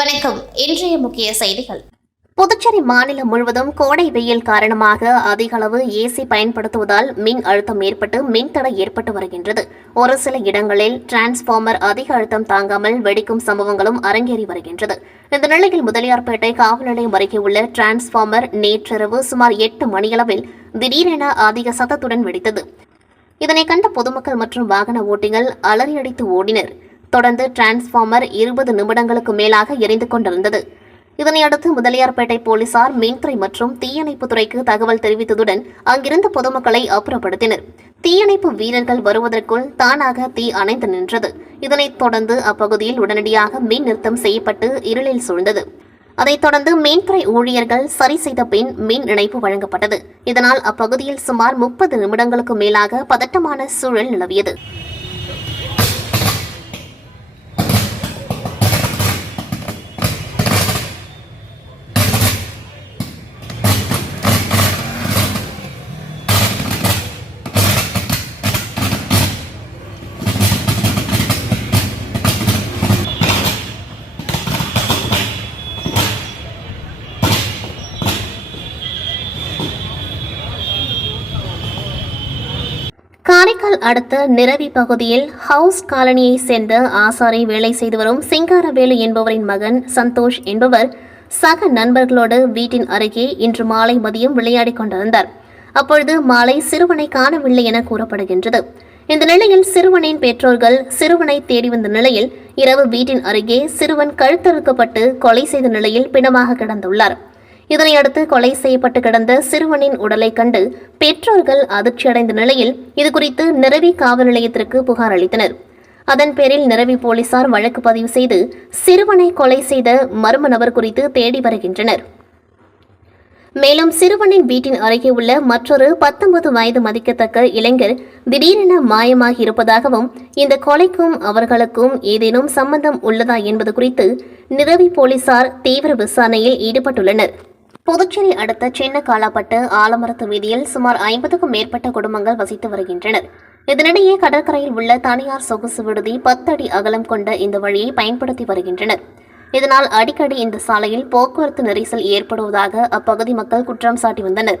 வணக்கம். இன்றைய முக்கிய செய்திகள். புதுச்சேரி மாநிலம் முழுவதும் கோடை வெயில் காரணமாக அதிக அளவு ஏசி பயன்படுத்துவதால் மின் அழுத்தம் ஏற்பட்டு மின்தடை ஏற்பட்டு வருகின்றது. ஒரு சில இடங்களில் டிரான்ஸ்பார்மர் அதிக அழுத்தம் தாங்காமல் வெடிக்கும் சம்பவங்களும் அரங்கேறி வருகின்றது. இந்த நிலையில் முதலியார்பேட்டை காவல் நிலையம் அருகே உள்ள டிரான்ஸ்பார்மர் நேற்றிரவு சுமார் 8 மணியளவில் திடீரென அதிக சத்தத்துடன் வெடித்தது. இதனை கண்ட பொதுமக்கள் மற்றும் வாகன ஓட்டிகள் அலறியடித்து ஓடினர். தொடர்ந்து டிரான்ஸ்பார்மர் 20 நிமிடங்களுக்கு மேலாக எரிந்து கொண்டிருந்தது. இதனையடுத்து முதலியார்பேட்டை போலீசார் மின்துறை மற்றும் தீயணைப்பு துறைக்கு தகவல் தெரிவித்ததுடன் அங்கிருந்த பொதுமக்களை அப்புறப்படுத்தினர். தீயணைப்பு வீரர்கள் வருவதற்குள் தானாக தீ அணைந்து நின்றது. இதனைத் தொடர்ந்து அப்பகுதியில் உடனடியாக மின் நிறுத்தம் செய்யப்பட்டு இருளில் சூழ்ந்தது. அதைத் தொடர்ந்து மின்துறை ஊழியர்கள் சரி செய்த பின் மின் இணைப்பு வழங்கப்பட்டது. இதனால் அப்பகுதியில் சுமார் 30 நிமிடங்களுக்கு மேலாக பதட்டமான சூழல் நிலவியது. காரைக்கால் அடுத்த நிரவி பகுதியில் ஹவுஸ் காலனியை சேர்ந்த ஆசாரி வேலை செய்து வரும் சிங்காரவேலு என்பவரின் மகன் சந்தோஷ் என்பவர் சக நண்பர்களோடு வீட்டின் அருகே இன்று மாலை மதியம் விளையாடிக் கொண்டிருந்தார். அப்பொழுது மாலை சிறுவனை காணவில்லை என கூறப்படுகின்றது. இந்த நிலையில் சிறுவனின் பெற்றோர்கள் சிறுவனை தேடி வந்த நிலையில் இரவு வீட்டின் அருகே சிறுவன் கழுத்தறுக்கப்பட்டு கொலை செய்த நிலையில் பிணமாக கிடந்துள்ளார். இதனையடுத்து கொலை செய்யப்பட்டு கிடந்த சிறுவனின் உடலை கண்டு பெற்றோர்கள் அதிர்ச்சியடைந்த நிலையில் இதுகுறித்து நிரவி காவல் நிலையத்திற்கு புகார் அளித்தனர். அதன் பேரில் நிரவி போலீசார் வழக்கு பதிவு செய்து சிறுவனை கொலை செய்த மர்ம நபர் குறித்து தேடி வருகின்றனர். மேலும் சிறுவனின் வீட்டின் அருகே உள்ள மற்றொரு 19 வயது மதிக்கத்தக்க இளைஞர் திடீரென மாயமாகி இருப்பதாகவும் இந்த கொலைக்கும் அவர்களுக்கும் ஏதேனும் சம்பந்தம் உள்ளதா என்பது குறித்து நிரவி போலீசார் தீவிர விசாரணையில் ஈடுபட்டுள்ளனர். புதுச்சேரி அடுத்த சின்ன காலாப்பட்டு ஆலமரத்து வீதியில் சுமார் 50க்கும் மேற்பட்ட குடும்பங்கள் வசித்து வருகின்றனர். இதனிடையே கடற்கரையில் உள்ள தனியார் சொகுசு விடுதி 10 அடி அகலம் கொண்ட இந்த வழியை பயன்படுத்தி வருகின்றனர். இதனால் அடிக்கடி இந்த சாலையில் போக்குவரத்து நெரிசல் ஏற்படுவதாக அப்பகுதி மக்கள் குற்றம் சாட்டி வந்தனர்.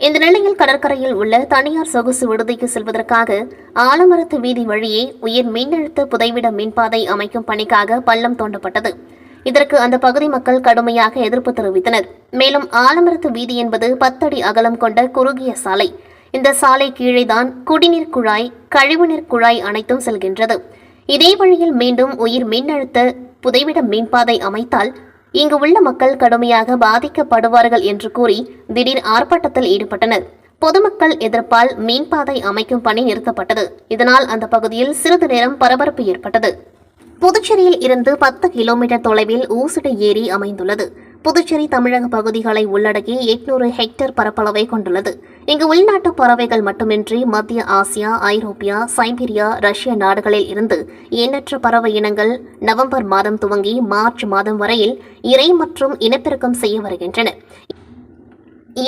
இந்த நிலையில் கடற்கரையில் உள்ள தனியார் சொகுசு விடுதிக்கு செல்வதற்காக ஆலமரத்து வீதி வழியே உயர் மின்னழுத்த புதைவிட மின்பாதை அமைக்கும் பணிக்காக பள்ளம் தோண்டப்பட்டது. இதற்கு அந்த பகுதி மக்கள் கடுமையாக எதிர்ப்பு தெரிவித்தனர். மேலும் ஆலமரத்து வீதி என்பது 10 அடி அகலம் கொண்ட குறுகிய சாலை. இந்த சாலை கீழேதான் குடிநீர் குழாய், கழிவுநீர் குழாய் அனைத்தும் செல்கின்றது. இதே வழியில் மீண்டும் உயர் மின்னழுத்த புதைவிட மின்பாதை அமைத்தால் இங்கு உள்ள மக்கள் கடுமையாக பாதிக்கப்படுவார்கள் என்று கூறி திடீர் ஆர்ப்பாட்டத்தில் ஈடுபட்டனர். பொதுமக்கள் எதிர்ப்பால் மின்பாதை அமைக்கும் பணி நிறுத்தப்பட்டது. இதனால் அந்த பகுதியில் சிறிது நேரம் பரபரப்பு ஏற்பட்டது. புதுச்சேரியில் இருந்து 10 கிலோமீட்டர் தொலைவில் ஊசுடு ஏரி அமைந்துள்ளது. புதுச்சேரி தமிழக பகுதிகளை உள்ளடக்கி 800 ஹெக்டேர் பரப்பளவை கொண்டுள்ளது. இங்கு உள்நாட்டு பறவைகள் மட்டுமின்றி மத்திய ஆசியா, ஐரோப்பியா, சைபீரியா, ரஷ்ய நாடுகளில் இருந்து எண்ணற்ற பறவை இனங்கள் நவம்பர் மாதம் துவங்கி மார்ச் மாதம் வரையில் இறை மற்றும் இனப்பெருக்கம் செய்ய வருகின்றன.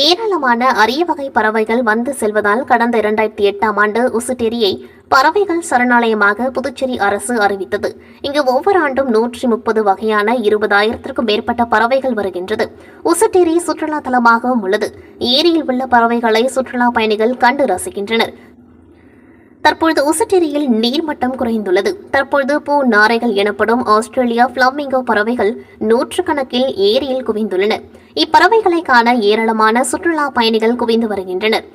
ஏராளமான அரிய வகை பறவைகள் வந்து செல்வதால் கடந்த 2008ஆம் ஆண்டு உசுட்டேரியை பறவைகள் சரணாலயமாக புதுச்சேரி அரசு அறிவித்தது. இங்கு ஒவ்வொரு ஆண்டும் 130 வகையான 20,000க்கும் மேற்பட்ட பறவைகள் வருகின்றது. உசுட்டேரி சுற்றுலா தலமாகவும் உள்ளது. ஏரியில் உள்ள பறவைகளை சுற்றுலா பயணிகள் கண்டு ரசிக்கின்றனர். தற்பொழுது உசுட்டேரியில் நீர்மட்டம் குறைந்துள்ளது. தற்பொழுது பூ நாரைகள் எனப்படும் ஆஸ்திரேலியா பிளமிங்கோ பறவைகள் 100 கணக்கில் ஏரியில் குவிந்துள்ளன. இப்பறவைகளை காண ஏராளமான சுற்றுலா பயணிகள் குவிந்து வருகின்றனர்.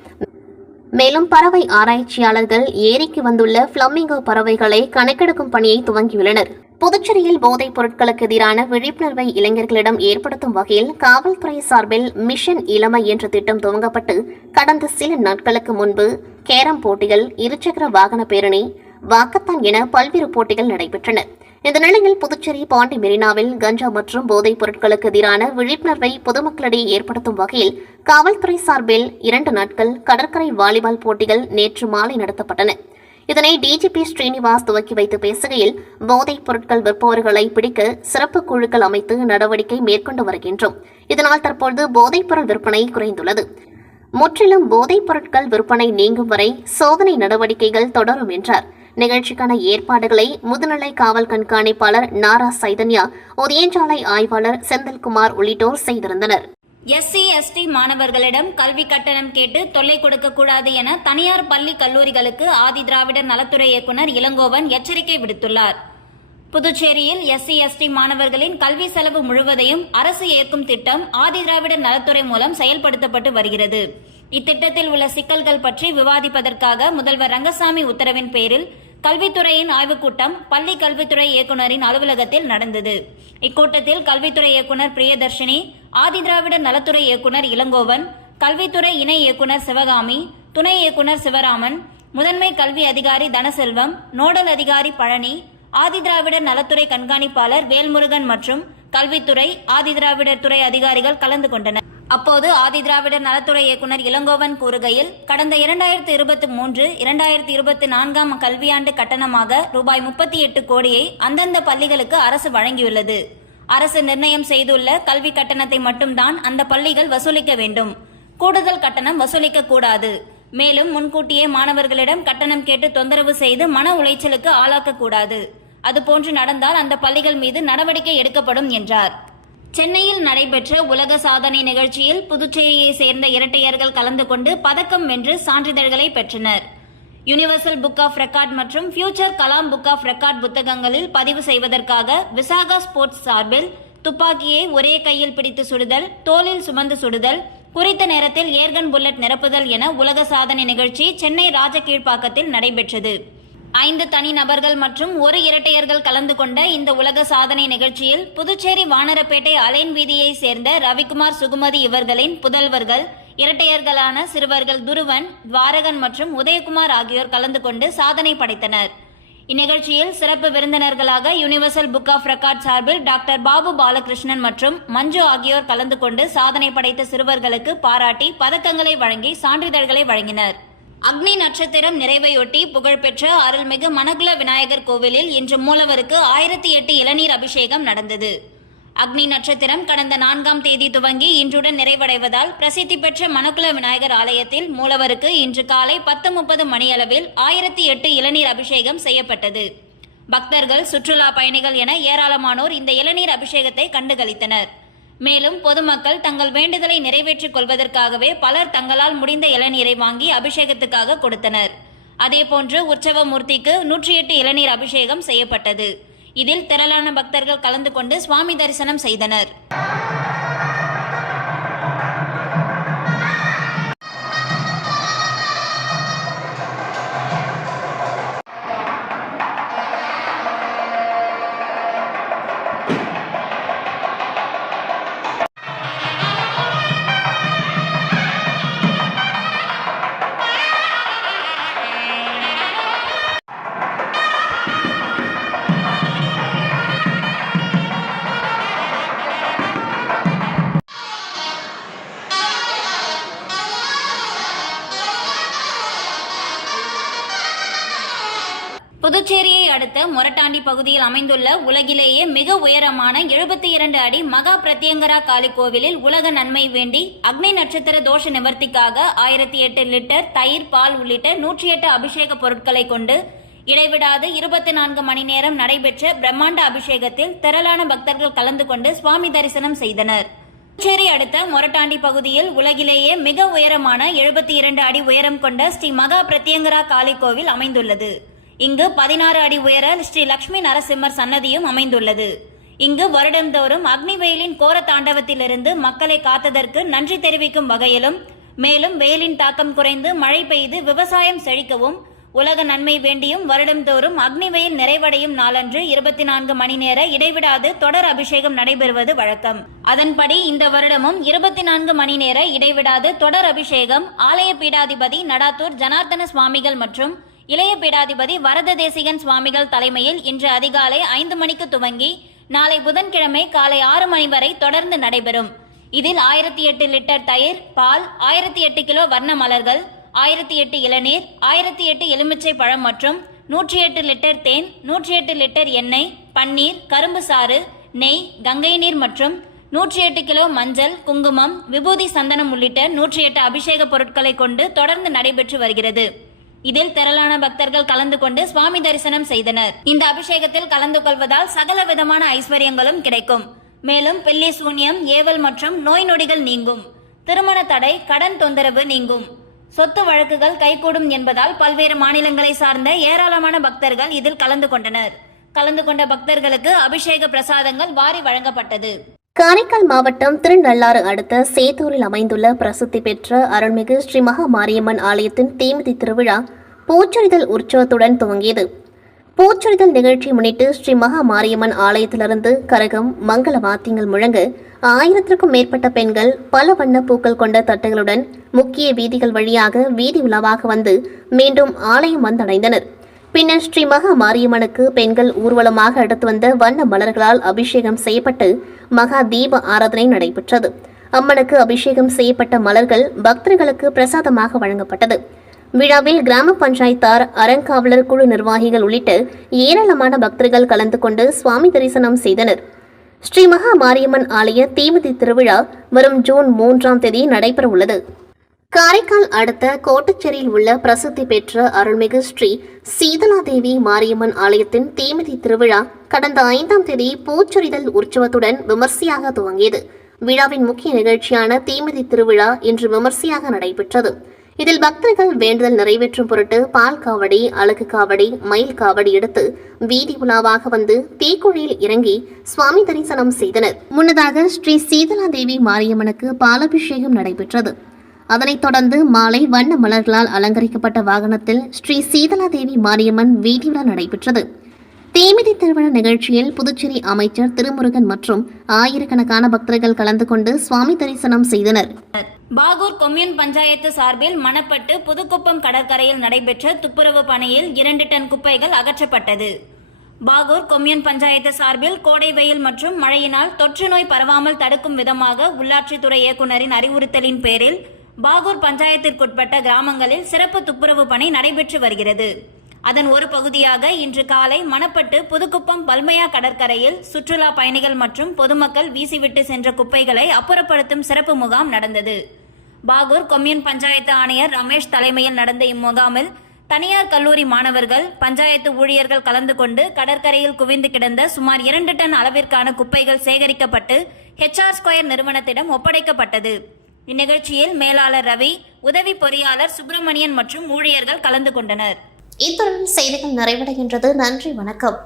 மேலும் பறவை ஆராய்ச்சியாளர்கள் ஏரிக்கு வந்துள்ள பிளமிங்கோ பறவைகளை கணக்கெடுக்கும் பணியை துவங்கியுள்ளனர். புதுச்சேரியில் போதைப் பொருட்களுக்கு எதிரான விழிப்புணர்வை இளைஞர்களிடம் ஏற்படுத்தும் வகையில் காவல்துறை சார்பில் மிஷன் இளமை என்ற திட்டம் துவங்கப்பட்டு கடந்த சில நாட்களுக்கு முன்பு கேரம் போட்டிகள், இருசக்கர வாகன பேரணி, வாக்கத்தான் என பல்வேறு போட்டிகள் நடைபெற்றன. இந்த நிலையில் புதுச்சேரி பாண்டி மெரினாவில் கஞ்சா மற்றும் போதைப் பொருட்களுக்கு எதிரான விழிப்புணர்வை பொதுமக்களிடையே ஏற்படுத்தும் வகையில் காவல்துறை சார்பில் 2 நாட்கள் கடற்கரை வாலிபால் போட்டிகள் நேற்று மாலை நடத்தப்பட்டன. இதனை டிஜிபி ஸ்ரீனிவாஸ் துவக்கி வைத்து பேசுகையில், போதைப் பொருட்கள் விற்பவர்களை பிடிக்க சிறப்பு குழுக்கள் அமைத்து நடவடிக்கை மேற்கொண்டு வருகின்றோம். இதனால் தற்போது போதைப் பொருள் விற்பனை குறைந்துள்ளது. முற்றிலும் போதைப் பொருட்கள் விற்பனை நீங்கும் வரை சோதனை நடவடிக்கைகள் தொடரும் என்றார். நிகழ்ச்சிக்கான ஏற்பாடுகளை முதுநிலை காவல் கண்காணிப்பாளர் நாரா சைதன்யா, ஒதியஞ்சாலை ஆய்வாளர் செந்தில்குமார் உள்ளிட்டோர் செய்திருந்தனர். SC/ST மாணவர்களிடம் கல்வி கட்டணம் கேட்டு தொல்லை கொடுக்கக்கூடாது என தனியார் பள்ளி கல்லூரிகளுக்கு ஆதி திராவிடர் நலத்துறை இயக்குநர் இளங்கோவன் எச்சரிக்கை விடுத்துள்ளார். புதுச்சேரியில் SC/ST மாணவர்களின் கல்வி செலவு முழுவதையும் அரசு ஏற்கும் திட்டம் ஆதி திராவிடர் நலத்துறை மூலம் செயல்படுத்தப்பட்டு வருகிறது. இத்திட்டத்தில் உள்ள சிக்கல்கள் பற்றி விவாதிப்பதற்காக முதல்வர் ரங்கசாமி உத்தரவின் பேரில் கல்வித்துறையின் ஆய்வுக் கூட்டம் பள்ளி கல்வித்துறை இயக்குநரின் அலுவலகத்தில் நடந்தது. இக்கூட்டத்தில் கல்வித்துறை இயக்குநர் பிரியதர்ஷினி, ஆதி திராவிடர் நலத்துறை இயக்குநர் இளங்கோவன், கல்வித்துறை இணை இயக்குநர் சிவகாமி, துணை இயக்குநர் சிவராமன், முதன்மை கல்வி அதிகாரி தனசெல்வம், நோடல் அதிகாரி பழனி, ஆதி திராவிடர் நலத்துறை கண்காணிப்பாளர் வேல்முருகன் மற்றும் கல்வித்துறை ஆதி திராவிடர் துறை அதிகாரிகள் கலந்து கொண்டனர். அப்போது ஆதி திராவிடர் நலத்துறை இயக்குநர் இளங்கோவன் கூறுகையில், கடந்த 2023-2024 கல்வியாண்டு கட்டணமாக ரூபாய் 38 கோடியை அந்தந்த பள்ளிகளுக்கு அரசு வழங்கியுள்ளது. அரசு நிர்ணயம் செய்துள்ள கல்வி கட்டணத்தை மட்டும்தான் அந்த பள்ளிகள் வசூலிக்க வேண்டும். கூடுதல் கட்டணம் வசூலிக்க கூடாது. மேலும் முன்கூட்டியே மாணவர்களிடம் கட்டணம் கேட்டு தொந்தரவு செய்து மன உளைச்சலுக்கு ஆளாக்கக்கூடாது. அதுபோன்று நடந்தால் அந்த பள்ளிகள் மீது நடவடிக்கை எடுக்கப்படும் என்றார். சென்னையில் நடைபெற்ற உலக சாதனை நிகழ்ச்சியில் புதுச்சேரியை சேர்ந்த இரட்டையர்கள் கலந்து கொண்டு பதக்கம் வென்று சான்றிதழ்களை பெற்றனர். யுனிவர்சல் புக் ஆஃப் ரெக்கார்ட் மற்றும் future Kalam book of record புத்தகங்களில் பதிவு செய்வதற்காக விசாகா ஸ்போர்ட்ஸ் சார்பில் துப்பாக்கியை ஒரே கையில் பிடித்து சுடுதல், தோளில் சுமந்து சுடுதல், குறித்த நேரத்தில் ஏர்கன் புல்லட் நிரப்புதல் என உலக சாதனை நிகழ்ச்சி சென்னை ராஜகீழ்ப்பாக்கத்தில் நடைபெற்றது. 5 தனி நபர்கள் மற்றும் 1 இரட்டையர்கள் கலந்து கொண்ட இந்த உலக சாதனை நிகழ்ச்சியில் புதுச்சேரி வானரப்பேட்டை அலைன் வீதியை சேர்ந்த ரவிக்குமார், சுகுமதி இவர்களின் புதல்வர்கள் இரட்டையர்களான சிறுவர்கள் துருவன், துவாரகன் மற்றும் உதயகுமார் ஆகியோர் கலந்து கொண்டு சாதனை படைத்தனர். இந்நிகழ்ச்சியில் சிறப்பு விருந்தினர்களாக யுனிவர்சல் புக் ஆஃப் ரெக்கார்ட் சார்பில் டாக்டர் பாபு பாலகிருஷ்ணன் மற்றும் மஞ்சு ஆகியோர் கலந்து கொண்டு சாதனை படைத்த சிறுவர்களுக்கு பாராட்டி பதக்கங்களை வழங்கி சான்றிதழ்களை வழங்கினர். அக்னி நட்சத்திரம் நிறைவையொட்டி புகழ்பெற்ற அருள்மிகு மணக்குள விநாயகர் கோவிலில் இன்று மூலவருக்கு 1008 இளநீர் அபிஷேகம் நடந்தது. அக்னி நட்சத்திரம் கடந்த 4ஆம் தேதி துவங்கி இன்றுடன் நிறைவடைவதால் பிரசித்தி பெற்ற மணக்குள விநாயகர் ஆலயத்தில் மூலவருக்கு இன்று காலை 10:30 மணியளவில் 1008 இளநீர் அபிஷேகம் செய்யப்பட்டது. பக்தர்கள், சுற்றுலா பயணிகள் என ஏராளமானோர் இந்த இளநீர் அபிஷேகத்தை கண்டுகளித்தனர். மேலும் பொதுமக்கள் தங்கள் வேண்டுதலை நிறைவேற்றிக் கொள்வதற்காகவே பலர் தங்களால் முடிந்த இளநீரை வாங்கி அபிஷேகத்துக்காக கொடுத்தனர். அதேபோன்று உற்சவ மூர்த்திக்கு 108 இளநீர் அபிஷேகம் செய்யப்பட்டது. இதில் திரளான பக்தர்கள் கலந்து கொண்டு சுவாமி தரிசனம் செய்தனர். புதுச்சேரியை அடுத்த மொரட்டாண்டி பகுதியில் அமைந்துள்ள உலகிலேயே மிக உயரமான 72 அடி மகா பிரத்யங்கரா காளி கோவிலில் உலக நன்மை வேண்டி அக்னி நட்சத்திர தோஷ நிவர்த்திக்காக 1008 லிட்டர் தயிர், பால் உள்ளிட்ட 108 அபிஷேக பொருட்களை கொண்டு இடைவிடாது 24 மணி நேரம் நடைபெற்ற பிரம்மாண்ட அபிஷேகத்தில் திரளான பக்தர்கள் கலந்து கொண்டு சுவாமி தரிசனம் செய்தனர். புதுச்சேரி அடுத்த மொரட்டாண்டி பகுதியில் உலகிலேயே மிக உயரமான 72 அடி உயரம் கொண்ட ஸ்ரீ மகா பிரத்யங்கரா காளி கோவில் அமைந்துள்ளது. இங்கு 16 அடி உயர ஸ்ரீ லட்சுமி நரசிம்மர் சன்னதியும் அமைந்துள்ளது. இங்கு வருடந்தோறும் அக்னி வெயிலின் கோர தாண்டவத்திலிருந்து மக்களை காத்ததற்கு நன்றி தெரிவிக்கும் வகையிலும், மேலும் வெயிலின் தாக்கம் குறைந்து மழை பெய்து விவசாயம் செழிக்கவும் உலக நன்மை வேண்டியும் வருடந்தோறும் அக்னி வெயில் நிறைவடையும் நாளன்று 24 மணி நேர இடைவிடாது தொடர் அபிஷேகம் நடைபெறுவது வழக்கம். அதன்படி இந்த வருடமும் 24 மணி நேர இடைவிடாது தொடர் அபிஷேகம் ஆலய பீடாதிபதி நடாத்தூர் ஜனார்த்தன சுவாமிகள் மற்றும் இளைய பீடாதிபதி வரத தேசிகன் சுவாமிகள் தலைமையில் இன்று அதிகாலை 5 மணிக்கு துவங்கி நாளை புதன்கிழமை காலை 6 மணி வரை தொடர்ந்து நடைபெறும். இதில் 1008 லிட்டர் தயிர், பால், 1008 கிலோ வர்ண மலர்கள், 1008 இளநீர், 1008 எலுமிச்சை பழம் மற்றும் 108 லிட்டர் தேன், 108 லிட்டர் எண்ணெய், பன்னீர், கரும்பு சாறு, நெய், கங்கை நீர் மற்றும் 108 கிலோ மஞ்சள், குங்குமம், விபூதி, சந்தனம் உள்ளிட்ட 108 அபிஷேக பொருட்களை கொண்டு தொடர்ந்து நடைபெற்று வருகிறது. இதில் திரளான பக்தர்கள் கலந்து கொண்டு சுவாமி தரிசனம் செய்தனர். இந்த அபிஷேகத்தில் கலந்து கொள்வதால் சகல விதமான ஐஸ்வர்யங்களும் கிடைக்கும். மேலும் பில்லி சூன்யம், ஏவல் மற்றும் நோய் நொடிகள் நீங்கும். திருமண தடை, கடன் தொந்தரவு நீங்கும். சொத்து வழக்குகள் கைகூடும் என்பதால் பல்வேறு மாநிலங்களை சார்ந்த ஏராளமான பக்தர்கள் இதில் கலந்து கொண்டனர். கலந்து கொண்ட பக்தர்களுக்கு அபிஷேக பிரசாதங்கள் வாரி வழங்கப்பட்டது. காரைக்கால் மாவட்டம் திருநள்ளாறு அடுத்த சேத்தூரில் அமைந்துள்ள பிரசித்தி பெற்ற அருள்மிகு ஸ்ரீ மகா மாரியம்மன் ஆலயத்தின் தீமிதி திருவிழா பூச்சொரிதல் உற்சவத்துடன் துவங்கியது. பூச்சொரிதல் நிகழ்ச்சி முன்னிட்டு ஸ்ரீ மகா மாரியம்மன் ஆலயத்திலிருந்து கரகம், மங்கள வாத்தியங்கள் முழங்க 1000க்கும் மேற்பட்ட பெண்கள் பல வண்ண பூக்கள் கொண்ட தட்டுகளுடன் முக்கிய வீதிகள் வழியாக வீதி உலாவாக வந்து மீண்டும் ஆலயம் வந்தடைந்தனர். பின்னர் ஸ்ரீ மகா மாரியம்மனுக்கு பெண்கள் ஊர்வலமாக எடுத்து வந்த வண்ண மலர்களால் அபிஷேகம் செய்யப்பட்டு மகா தீப ஆராதனை நடைபெற்றது. அம்மனுக்கு அபிஷேகம் செய்யப்பட்ட மலர்கள் பக்தர்களுக்கு பிரசாதமாக வழங்கப்பட்டது. விழாவில் கிராம பஞ்சாயத்தார், அறங்காவலர் குழு நிர்வாகிகள் உள்ளிட்ட ஏராளமான பக்தர்கள் கலந்து கொண்டு சுவாமி தரிசனம் செய்தனர். ஸ்ரீ மகா மாரியம்மன் ஆலய தீமிதி திருவிழா வரும் ஜூன் 3ஆம் தேதி நடைபெற உள்ளது. காரைக்கால் அடுத்த கோட்டச்சேரியில் உள்ள பிரசித்தி பெற்ற அருள்மிகு ஸ்ரீ சீதலாதேவி மாரியம்மன் ஆலயத்தின் தீமிதி திருவிழா கடந்த 5ஆம் தேதி பூச்சொரிதல் உற்சவத்துடன் விமர்சையாக துவங்கியது. விழாவின் முக்கிய நிகழ்ச்சியான தீமிதி திருவிழா இன்று விமர்சையாக நடைபெற்றது. இதில் பக்தர்கள் வேண்டுதல் நிறைவேற்றும் பொருட்டு பால் காவடி, அழகு காவடி, மயில் காவடி எடுத்து வீதி உலாவாக வந்து தீக்குழியில் இறங்கி சுவாமி தரிசனம் செய்தனர். முன்னதாக ஸ்ரீ சீதலாதேவி மாரியம்மனுக்கு பாலாபிஷேகம் நடைபெற்றது. அதனைத் தொடர்ந்து மாலை வண்ண மலர்களால் அலங்கரிக்கப்பட்ட வாகனத்தில் ஸ்ரீ சீதலாதேவி மாரியம்மன் வீதியுலா நடைபெற்றது. தீமிதி திருவிழா நிகழ்ச்சியில் புதுச்சேரி அமைச்சர் திருமுருகன் மற்றும் ஆயிரக்கணக்கான பக்தர்கள் கலந்து கொண்டு சுவாமி தரிசனம் செய்தனர். பாகூர் கொம்யூன் பஞ்சாயத்து சார்பில் மணப்பட்டு புதுக்குப்பம் கடற்கரையில் நடைபெற்ற துப்புரவு பணியில் 2 டன் குப்பைகள் அகற்றப்பட்டது. பாகூர் கொம்யூன் பஞ்சாயத்து சார்பில் கோடை வெயில் மற்றும் மழையினால் தொற்று நோய் பரவாமல் தடுக்கும் விதமாக உள்ளாட்சித்துறை இயக்குநரின் அறிவுறுத்தலின் பேரில் பாகூர் பஞ்சாயத்திற்குட்பட்ட கிராமங்களில் சிறப்பு துப்புரவு பணி நடைபெற்று வருகிறது. அதன் ஒரு பகுதியாக இன்று காலை மணப்பட்டு புதுக்குப்பம் பல்மையா கடற்கரையில் சுற்றுலா பயணிகள் மற்றும் பொதுமக்கள் வீசிவிட்டு சென்ற குப்பைகளை அப்புறப்படுத்தும் சிறப்பு முகாம் நடந்தது. பாகூர் கொம்யூன் பஞ்சாயத்து ஆணையர் ரமேஷ் தலைமையில் நடந்த இம்முகாமில் தனியார் கல்லூரி மாணவர்கள், பஞ்சாயத்து ஊழியர்கள் கலந்து கொண்டு கடற்கரையில் குவிந்து கிடந்த சுமார் 2 டன் அளவிற்கான குப்பைகள் சேகரிக்கப்பட்டு HR2 நிறுவனத்திடம் ஒப்படைக்கப்பட்டது. இந்நிகழ்ச்சியில் மேலாளர் ரவி, உதவி பொறியாளர் சுப்பிரமணியன் மற்றும் ஊழியர்கள் கலந்து கொண்டனர். இத்துடன் செய்திகள் நிறைவடைகின்றது. நன்றி, வணக்கம்.